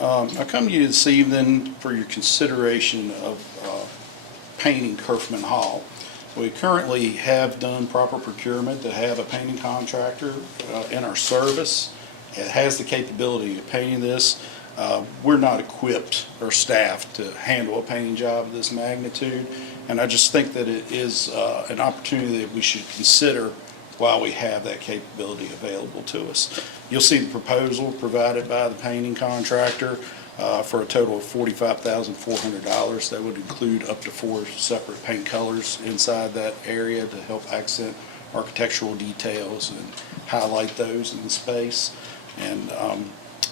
I come to you this evening for your consideration of painting Curfman Hall. We currently have done proper procurement to have a painting contractor in our service. It has the capability of painting this. We're not equipped or staffed to handle a painting job of this magnitude, and I just think that it is an opportunity that we should consider while we have that capability available to us. You'll see the proposal provided by the painting contractor for a total of $45,400. That would include up to 4 separate paint colors inside that area to help accent architectural details and highlight those in the space. And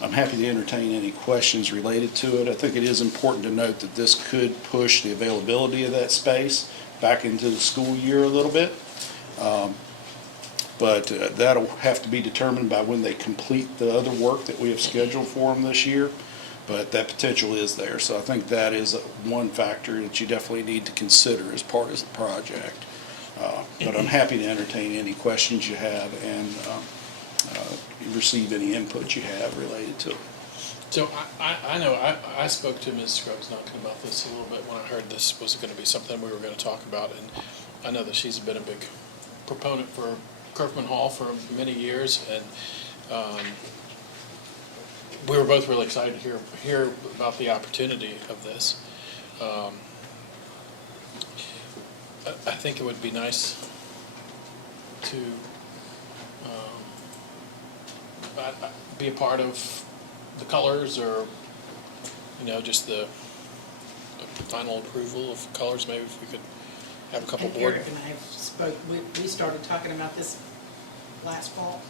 I'm happy to entertain any questions related to it. I think it is important to note that this could push the availability of that space back into the school year a little bit. But that'll have to be determined by when they complete the other work that we have scheduled for them this year. But that potential is there. So I think that is one factor that you definitely need to consider as part of the project. But I'm happy to entertain any questions you have and receive any input you have related to it. So I know I spoke to Ms. Scruggs-Duncan about this a little bit when I heard this was going to be something we were going to talk about, and I know that she's been a big proponent for Curfman Hall for many years, and we were both really excited to hear about the opportunity of this. I think it would be nice to be a part of the colors, or just the final approval of colors. Maybe if we could have a couple And board. Eric and I have spoke. We started talking about this last fall.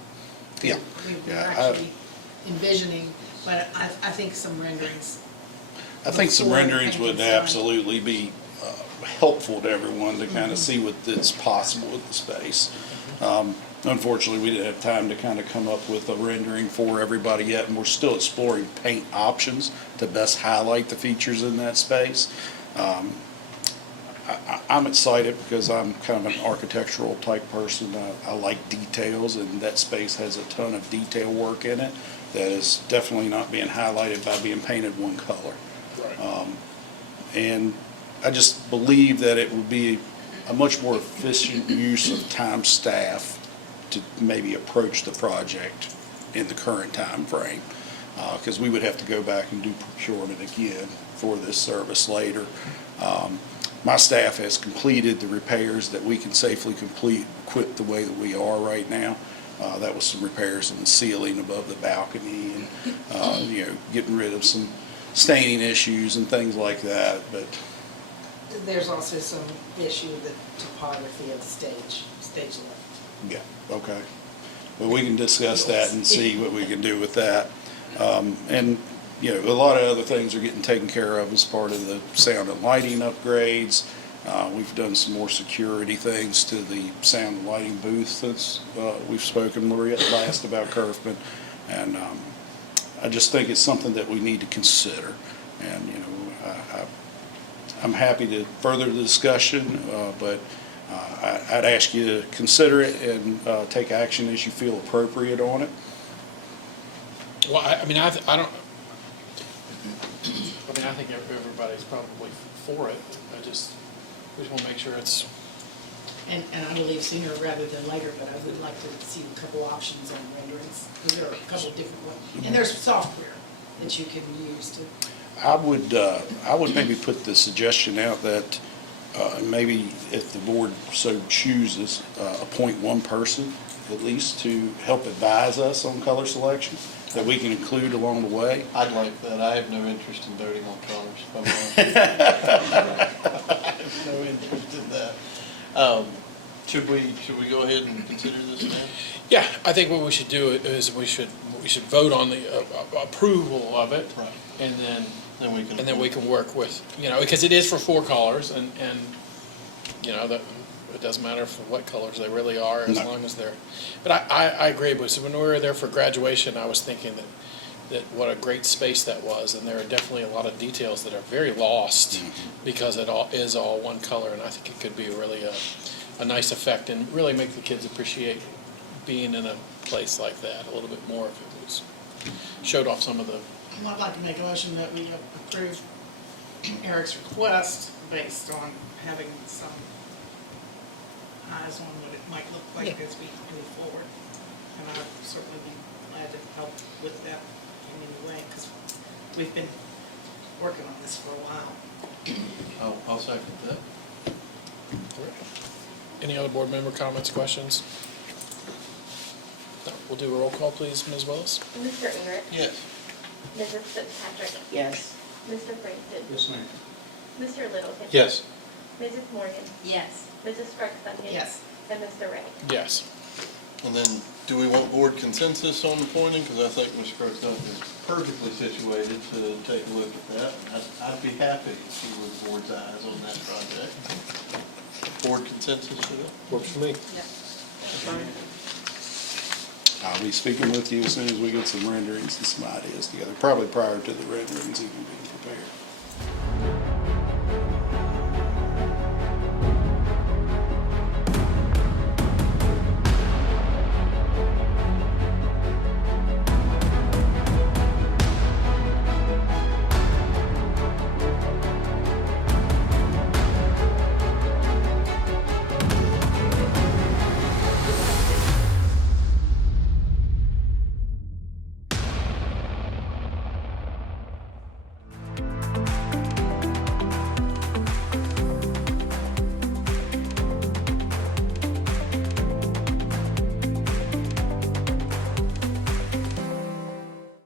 Yeah. We were Yeah, actually envisioning, but I think some renderings. I think some before renderings would anything's done. absolutely be helpful to everyone to kind of see what's possible with the space. Unfortunately, we didn't have time to kind of come up with a rendering for everybody yet, and we're still exploring paint options to best highlight the features in that space. I'm excited because I'm kind of an architectural type person. I like details, and that space has a ton of detail work in it that is definitely not being highlighted by being painted one color. Right. And I just believe that it would be a much more efficient use of time staff to maybe approach the project in the current time frame, because we would have to go back and do procurement again for this service later. My staff has completed the repairs that we can safely complete, equipped the way that we are right now. That was some repairs in the ceiling above the balcony, and getting rid of some staining issues and things like that. But There's also some issue with the topography of the stage level. yeah, okay. But we can discuss that and see what we can do with that. And a lot of other things are getting taken care of as part of the sound and lighting upgrades. We've done some more security things to the sound and lighting booth since we've spoken last about Curfman. And I just think it's something that we need to consider. And, I'm happy to further the discussion, but I'd ask you to consider it and take action as you feel appropriate on it. Well, I think everybody's probably for it. We just want to make sure it's. And I believe sooner rather than later, but I would like to see a couple options on renderings, because there are a couple different ones. And there's software that you can use to. I would maybe put the suggestion out that maybe if the board so chooses, appoint one person at least to help advise us on color selection that we can include along the way. I'd like that. I have no interest in voting on colors, if I'm honest. I have no interest in that. Should we go ahead and consider this now? Yeah, I think what we should do is we should vote on the approval of it, Right. and then we can work with, because it is for 4 colors, and that it doesn't matter what colors they really are, as long as they're. But I agree with you. When we were there for graduation, I was thinking that what a great space that was, and there are definitely a lot of details that are very lost because it is all one color, and I think it could be really a nice effect and really make the kids appreciate being in a place like that a little bit more if it was showed off some of the Well, I'd like to make a motion that we approve Eric's request based on having some eyes on what it might look like Yeah. as we move forward. And I'd certainly be glad to help with that in any way, because we've been working on this for a while. I'll second that. Any other board member comments, questions? No, we'll do a roll call, please, Ms. Willis. Mr. Eric, Yes. Mrs. Fitzpatrick, Yes. Mr. Franklin, Yes, ma'am. Mr. Littleton. Yes. Mrs. Morgan, Yes. Mrs. Sparks-Onion. Yes. And Mr. Ray. Yes. And then, do we want board consensus on appointing? Because I think Ms. Crookston is perfectly situated to take a look at that. I'd be happy to see with the board's eyes on that project. Board consensus for that? Works for me. I'll be speaking with you as soon as we get some renderings and some ideas together, probably prior to the renderings even